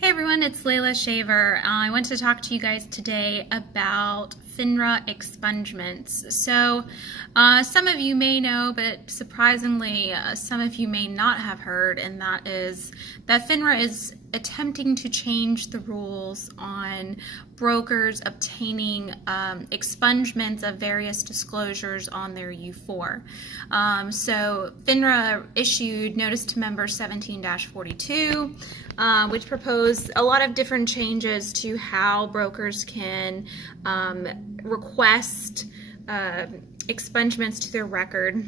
Hey everyone, it's Layla Shaver. I want to talk to you guys today about FINRA expungements. So some of you may know, but surprisingly some of you may not have heard, and that is that FINRA is attempting to change the rules on brokers obtaining expungements of various disclosures on their U4. So FINRA issued Notice to Members 17-42, which proposed a lot of different changes to how brokers can request expungements to their record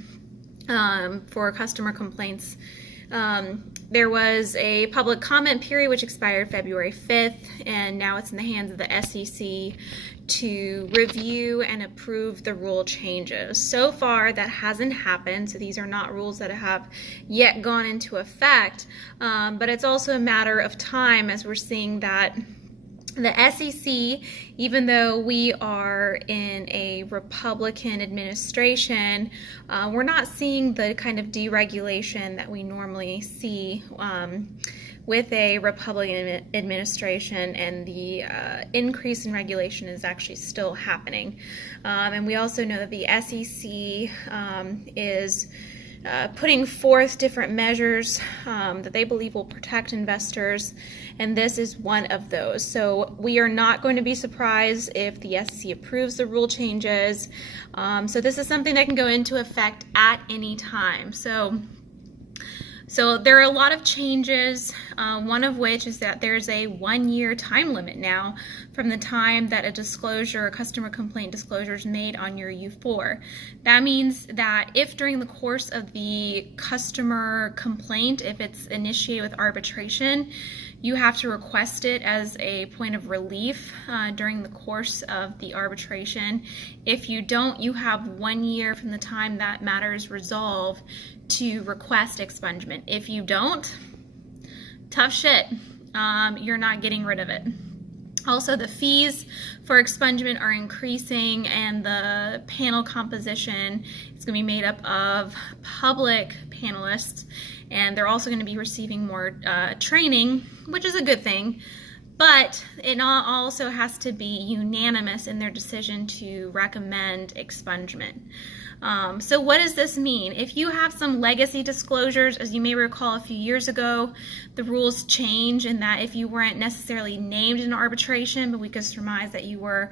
for customer complaints. There was a public comment period which expired February 5th, and now it's in the hands of the SEC to review and approve the rule changes. So far that hasn't happened, so these are not rules that have yet gone into effect, but it's also a matter of time as we're seeing that the SEC, even though we are in a Republican administration, we're not seeing the kind of deregulation that we normally see with a Republican administration, and the increase in regulation is actually still happening. And we also know that the SEC is putting forth different measures that they believe will protect investors, and this is one of those. So we are not going to be surprised if the SEC approves the rule changes. So this is something that can go into effect at any time. So there are a lot of changes, one of which is that there's a 1-year time limit now from the time that a disclosure, a customer complaint disclosure is made on your U4. That means that if during the course of the customer complaint, if it's initiated with arbitration, you have to request it as a point of relief during the course of the arbitration. If you don't, you have 1 year from the time that matter is resolved to request expungement. If you don't, tough shit. You're not getting rid of it. Also, the fees for expungement are increasing, and the panel composition is going to be made up of public panelists, and they're also going to be receiving more training, which is a good thing. But it also has to be unanimous in their decision to recommend expungement. So what does this mean? If you have some legacy disclosures, as you may recall a few years ago, the rules change in that if you weren't necessarily named in arbitration, but we could surmise that you were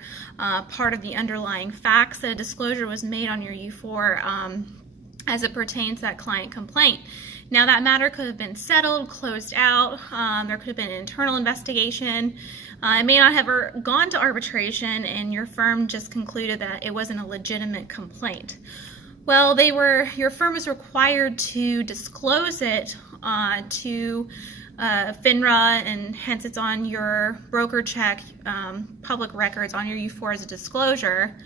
part of the underlying facts, that a disclosure was made on your U4 as it pertains to that client complaint. Now that matter could have been settled, closed out, there could have been an internal investigation. It may not have ever gone to arbitration, and your firm just concluded that it wasn't a legitimate complaint. Well, your firm is required to disclose it to FINRA, and hence it's on your broker check, public records on your U4 as a disclosure.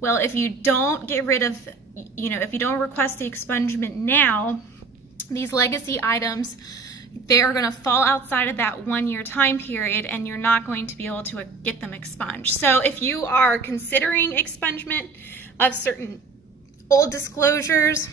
Well, if you don't get rid of, if you don't request the expungement now, these legacy items, they are going to fall outside of that 1-year time period, and you're not going to be able to get them expunged. So if you are considering expungement of certain old disclosures,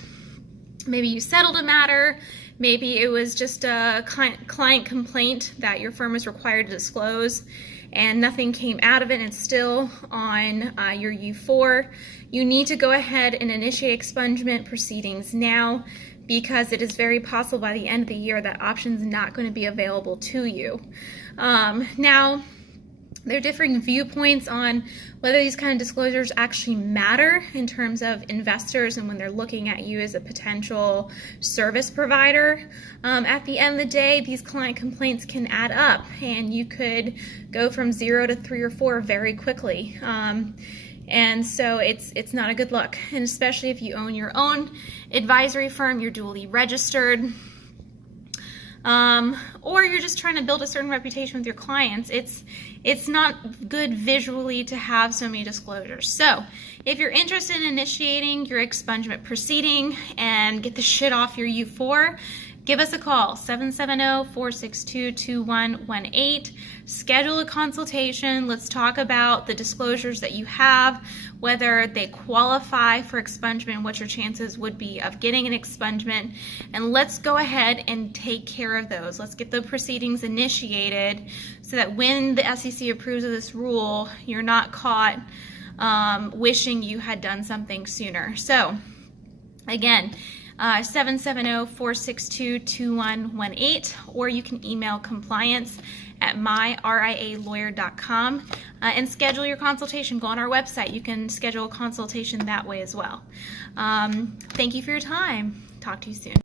maybe you settled a matter, maybe it was just a client complaint that your firm is required to disclose, and nothing came out of it, and it's still on your U4, you need to go ahead and initiate expungement proceedings now, because it is very possible by the end of the year that option is not going to be available to you. Now, there are differing viewpoints on whether these kind of disclosures actually matter in terms of investors and when they're looking at you as a potential service provider. At the end of the day, these client complaints can add up, and you could go from 0 to 3 or 4 very quickly. And so it's not a good look, and especially if you own your own advisory firm, you're duly registered, or you're just trying to build a certain reputation with your clients. It's not good visually to have so many disclosures. So if you're interested in initiating your expungement proceeding and get the shit off your U4, give us a call, 770-462-2118. Schedule a consultation. Let's talk about the disclosures that you have, whether they qualify for expungement, what your chances would be of getting an expungement, and let's go ahead and take care of those. Let's get the proceedings initiated so that when the SEC approves of this rule, you're not caught wishing you had done something sooner. So again, 770-462-2118, or you can email compliance@myrialawyer.com and schedule your consultation. Go on our website. You can schedule a consultation that way as well. Thank you for your time. Talk to you soon.